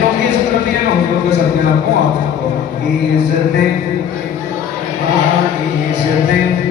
no es también no que se la ponga y se te y se te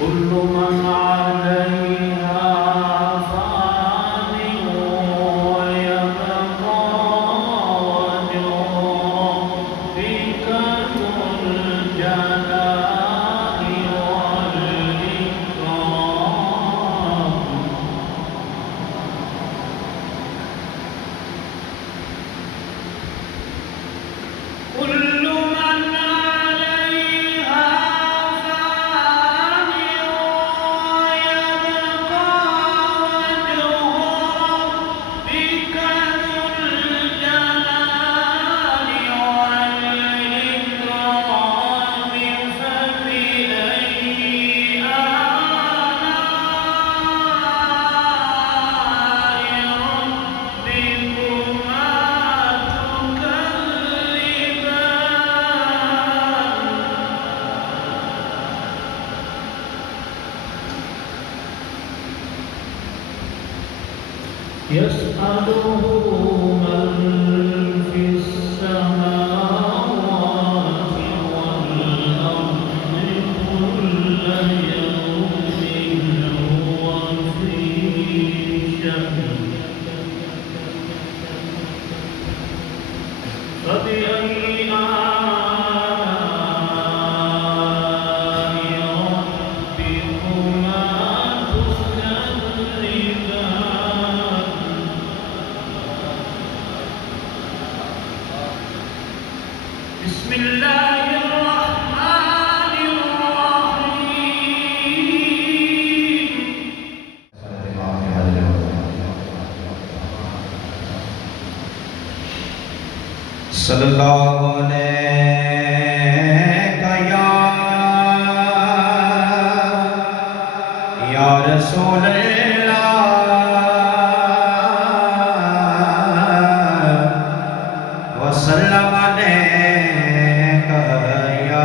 كل من عليها فان ويبقى وجه ربك ذو الجلال والإكرام كل من عليها فان ويبقى وجه ربك ذو الجلال والإكرام فبأي آلاء ربكما يسأله من في السماوات والأرض كل يوم هو في شأن فبأي آلاء ربكما تكذبان بسم الله الرحمن الرحيم صلی اللہ علیہ یا رسول اللہ وسلم علیہ یا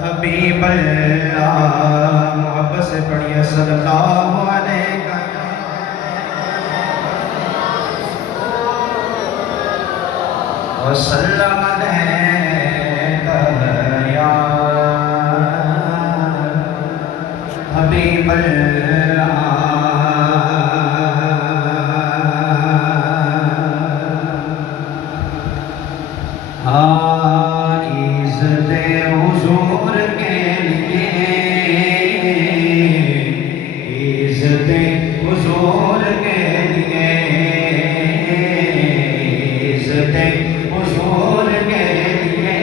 حبیب اللہ محبت سے پڑھیے صلی اللہ علیہ وسلم علیہ یا حبیب اللہ عزت حضور کے لیے عزت حضور کے لیے عزت حضور کے لیے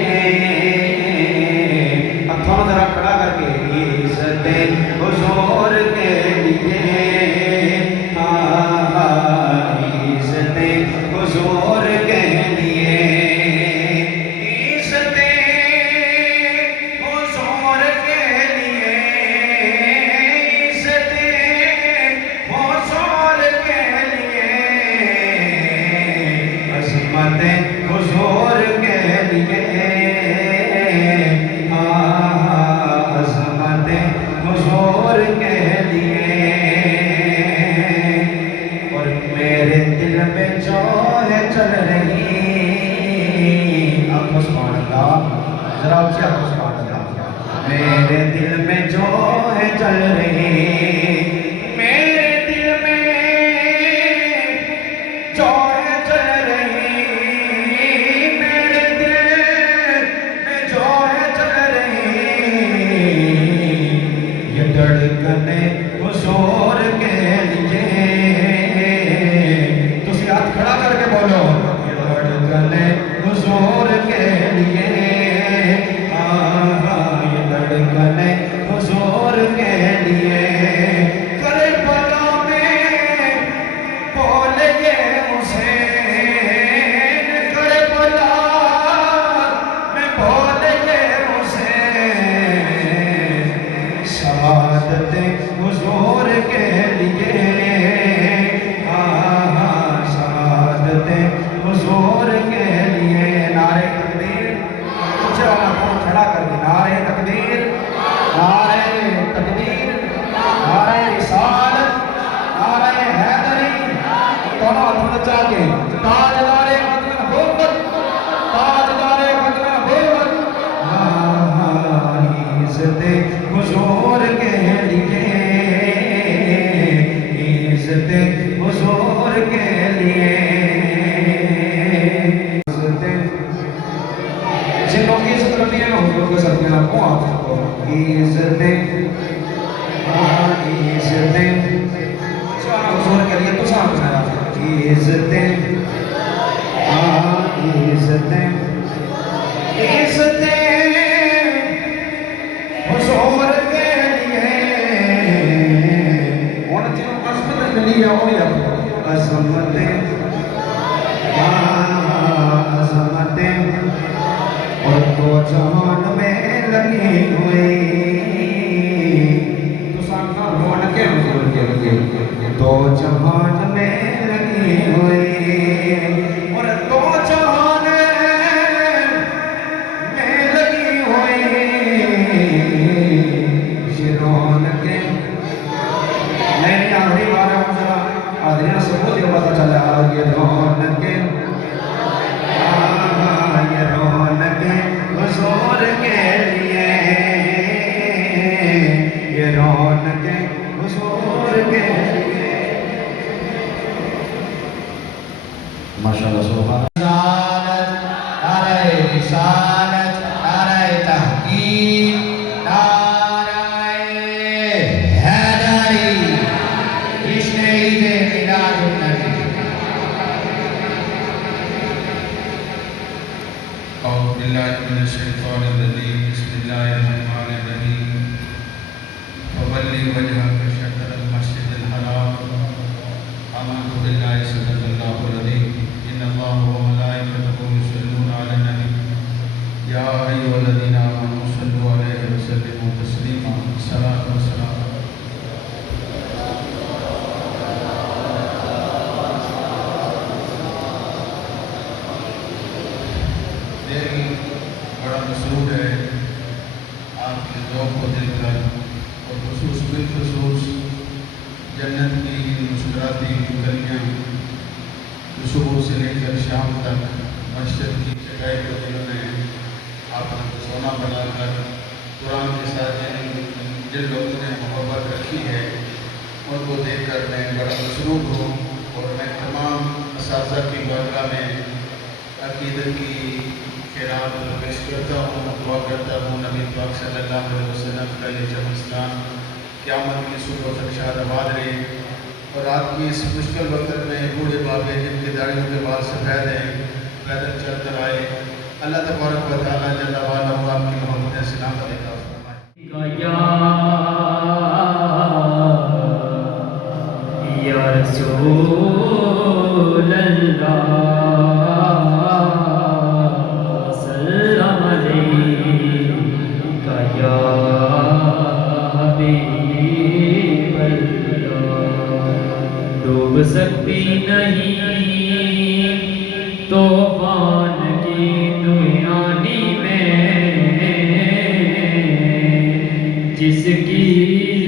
ہاتھوں ذرا کھڑا کر کے عزت حضور کے لیے عزت حضور کے لیے عزت حضور کے لیے عزت حضور کے لیے عظمت حضور کے لیے عظمت حضور کے لیے اور میرے دل میں جو ہے چل رہی آپ کو سبحان اللہ ذرا اچھے آپ کو سبحان اللہ میرے دل میں جو ہے چل رہی میرے دل میں جو ہے چل رہی میرے دل میں جو ہے چل رہی یہ دھڑکنے حضور کے لیے تسی ہاتھ کھڑا کر کے بولو یہ دھڑکنے حضور کے لیے یہ دھڑکنے حضور کے لیے حضور کے لیے شہادت حضور کے لیے نعرہ تکبیر پیچھے والا فون کھڑا کر کے نعرہ تکبیر نعرہ تکبیر نعرہ رسالت نعرہ حیدری دونوں ہاتھوں میں چاہ کے تاجدار ختم نبوت تاجدار ختم نبوت عزت حضور کے لیے عزت حضور کے لیے جن لوگوں کی عزت کرنی ہے نا حضور کے ساتھ میرا کو آپ کو عزت عزت حضور کے لیے تو ساتھ بنایا عزت عزت عزت حضور کے لیے اور جنہوں عظمت ملی ہے وہ یا عظمت عظمت اور تو جہان میں لگی ہوئی تو سامنا رونق حضور کے لیے تو جہان میں لگی ہوئی اور تو جہان میں لگی ہوئی یہ رونق نہیں آخری بار ہے ذرا آدھریاں سبوں سے پتہ چلا یہ رونق حضور کے لیے یہ رونق حضور کے لیے ماشاءاللہ سبحان اللہ نعرہ رسالت نعرہ تحقیق نعرہ حیدری جشن عید میلاد النبی أعوذ بالله من الشيطان الرجيم بسم الله الرحمن الرحيم فولي وجهك شطر المسجد الحرام آمنت بالله صدق الله العظيم إن الله وملائكته يصلون على النبي يا أيها الذين آمنوا صلوا عليه وسلموا تسليما الصلاة والسلام بڑا مسرور ہے آپ کے ذوق کو دیکھ کر اور بالخصوص جنت کی مسکراتی گلیاں جو صبح سے لے کر شام تک مسجد کی جگہ کو جنہوں نے آپ نے سونا بنا کر قرآن کے ساتھ جن لوگوں نے محبت رکھی ہے ان کو دیکھ کر میں بڑا مسرور ہوں اور میں تمام اساتذہ کی بارگاہ میں عقیدت کی خیرات پیش کرتا ہوں دعا کرتا ہوں نبی پاک صلی اللہ علیہ وسلم کا یہ جمعستان قیامت کی صبح تک شاد آباد رہے اور رات کی اس مشکل وقت میں بوڑھے بابے جن کے داڑھیوں کے بال سفید ہیں پیدل چل کر آئے اللہ تبارک و تعالیٰ جل وعلا آپ کی محبت سلامت عطا فرمائے یا رسول اللہ ڈوب سکتی نہیں طوفان کی دنیانی میں جس کی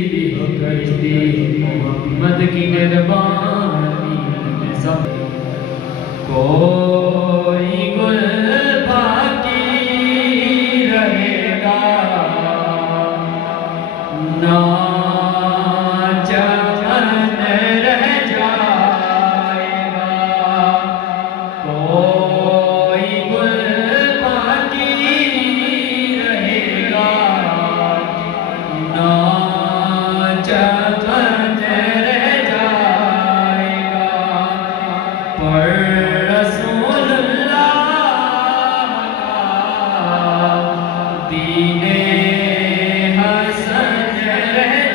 بھی کشتی محمد کی نگربانی میں سب کوئی گل باقی رہے گا نہ دین حسن رہ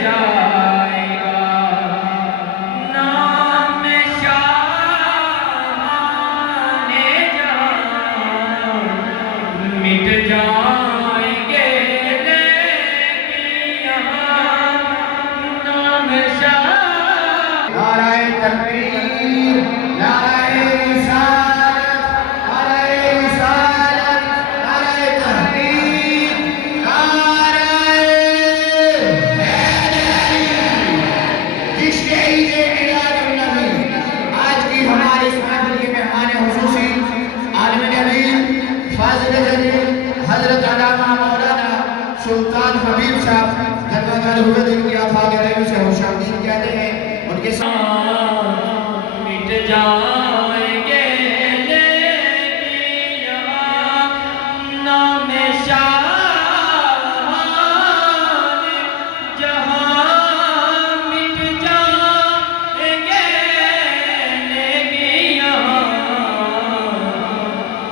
تکبیر نعرہ رسالت نعرہ رسالت نعرہ تحقیق نعرہ حیدری جشن عید میلاد النبی آج کی ہمارے اس محفل کے مہمان خصوصی عالم نبی فاضل جلیل حضرت علامہ مولانا سلطان حبیب صاحب جلوہ گر ہوئے دل کی آفا گرے اسے خوش آمدید کہتے ہیں ان کے ساتھ مٹ جائیں گے لیکن یہاں نام شان جہاں مٹ جائیں گے لیکن یہاں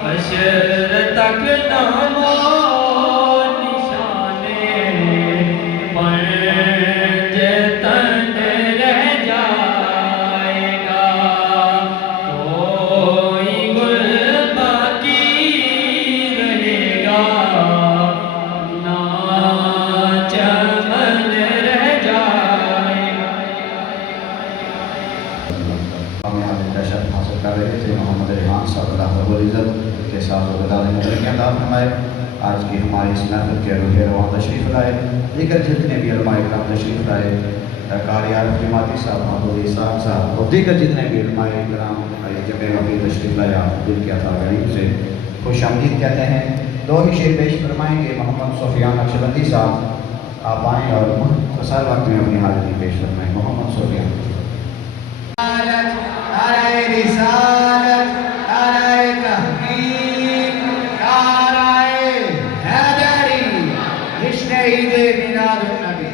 حشر تک نام و نشانے پنج تن رہ جائے گا کوئی گل باقی رہے گا نہ چمن رہ جائے گا ہم یہاں پہ دہشت حاصل کر رہے تھے محمد ریحان صاحب اللہ رب العزت کے ساتھ وغیرہ نے ترقیاں عطا فرمائے آج کی ہماری اس محفل کے روح رواں تشریف لائے دیگر جتنے بھی علماء اکرام تشریف لائے قاری عارف جماعتی صاحب محمود اسحاق صاحب اور دیگر جتنے بھی علماء اکرام جمع وکیل تشریف لائے آپ دل کی عطا غریب سے خوش آمدید کہتے ہیں دو ہی شعر پیش فرمائیں گے محمد سفیان نقشبندی صاحب آپ آئیں اور مختصر وقت میں اپنی حاضری پیش فرمائیں محمد سفیان نعرہ رسالت نعرہ تحقیق نعرہ حیدری جشن عید میلاد النبی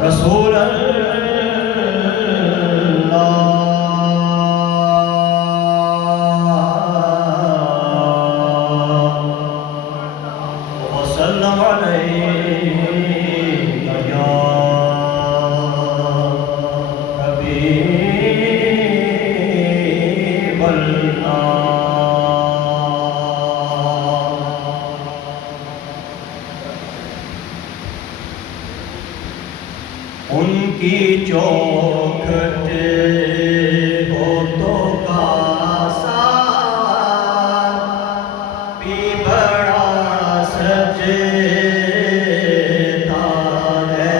رسول وسلم عليك يا حبيب الله ان کی چوکھٹ ہوتوں کا ساتھ بھی بڑا سجتا ہے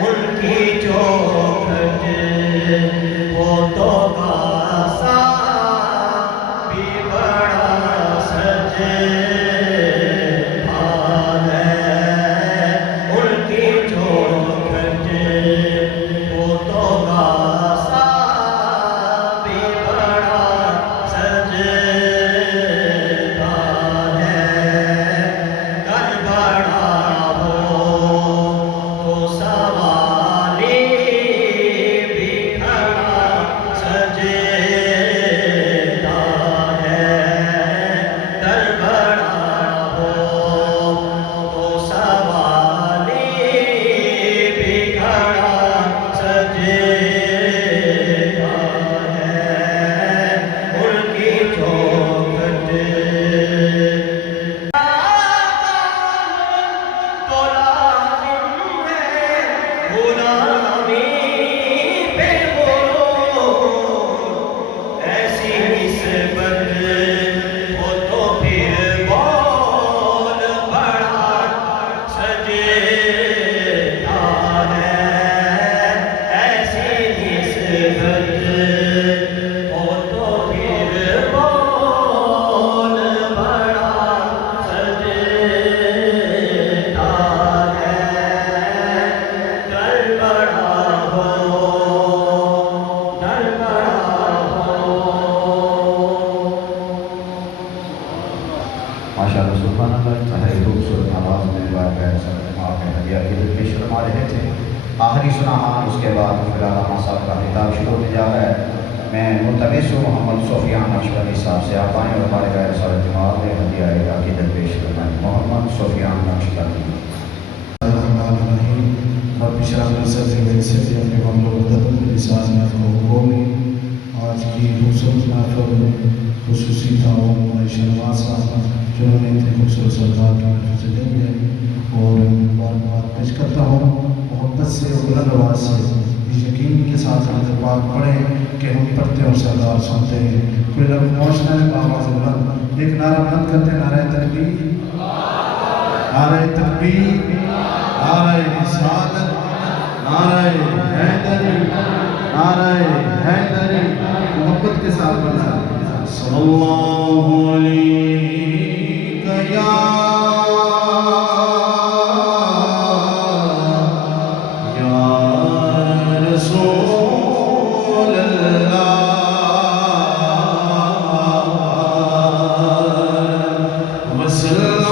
ان کی چوکھٹ ہوتوں کا ساتھ بھی بڑا سجتا ہے ان کی چوکھٹ ہوتوں کا ساتھ بھی بڑا سجتا ہے کل بڑا ہو تو سوالی بھی کھڑا سجتا ہے کل بڑا ہو تو سوالی بھی کھڑا سجتا ہے ان کی چوکھٹ تو لازم ہے غلامی پہ بولو ایسی نسبت ہو تو پھر بول بڑا سجتا ہے ایسی نسبت ہو تو پھر بول بڑا سجتا ہے کل بڑا ہو کل بڑا ہو ماشاءاللہ سبحان اللہ چاہے خوبصورت آواز میں بار گئے سب آپ کے ہدیہ کی دل پیش فرما رہے تھے آخری سناہان اس کے بعد پھر علامہ صاحب کا خطاب شروع ہونے جا رہا ہے میں ملتمس ہوں محمد سفیان نقشبندی صاحب سے آپ آئیں اور ہمارے غیر سارے دماغ میں ہدیہ کی دل پیش فرمائیں محمد سفیان نقشبندی الرحمن الرحیم رب اشرح لي صدري ويسر لي امري واحلل عقدة کے ساتھ محفل کو ہوگی آج کی خوبصورت محفل خصوصی تعاون عائشہ نواز صاحب جنہوں نے اتنے خوبصورت سردار کی محفل سے دیں گے اور مبارکباد پیش کرتا ہوں محبت سے اور بلند آواز سے اس یقین کے ساتھ حضرت پاک پڑھیں کہ ہم پڑھتے اور سردار سنتے ہیں کوئی لوگ موشنل آواز بلند ایک نعرہ بلند کرتے ہیں نعرہ تکبیر نعرہ تکبیر نعرہ رسالت نعرہ حیدری نعرہ حیدری محبت کے ساتھ بنا صلی اللہ علیہ یا رسول اللہ وسلم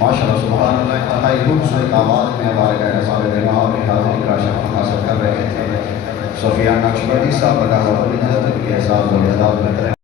ماشاءاللہ سبحان اللہ انتہائی خوبصورت آواز میں بارگاہ نظام دماغ اور حاضری کا شرف حاصل کر رہے تھے سفیان نقشبندی صاحب بڑا العزت کے احساس و اعزاز میں